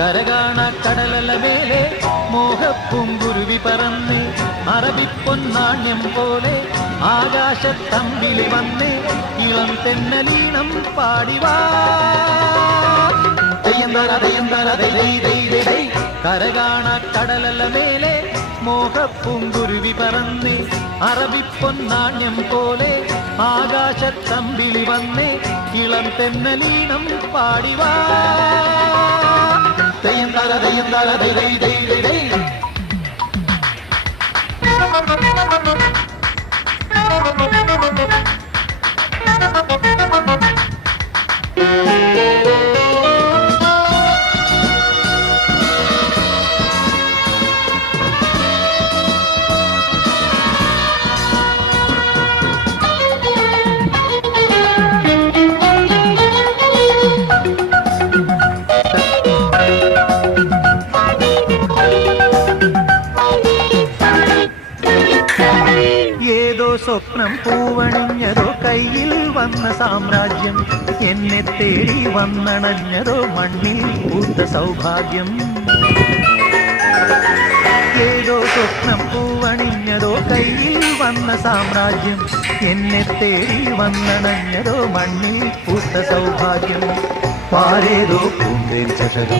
കരകാണ കടലല മേലെ മോഹപ്പൂങ്കുരുവി പറന്നേ അറബിപ്പൊന്നാണ്യം പോലെ ആകാശത്തമ്പിളി വന്നേ ഇളം തെന്നലീണം പാടിവാ കരകാണ കടലല മേലെ മോഹപ്പൂങ്കുരുവി പറന്നേ അറബിപ്പൊന്നാണ്യം പോലെ ആകാശത്തമ്പിളി വന്നേ ഇളം തെന്നലീണം പാടിവാ ഏതോ സ്വപ്നം പൂവണിഞ്ഞതോ കയ്യിൽ വന്ന സാമ്രാജ്യം എന്നെ തേടി വന്നണഞ്ഞതോ മണ്ണിൽ പൂത്ത സൗഭാഗ്യം ഏതോ സ്വപ്നം പൂവണിഞ്ഞതോ കയ്യിൽ വന്ന സാമ്രാജ്യം എന്നെ തേടി വന്നണഞ്ഞതോ മണ്ണിൽ പൂത്ത സൗഭാഗ്യം പാരേതോ പൂന്തേൻ ചഷകം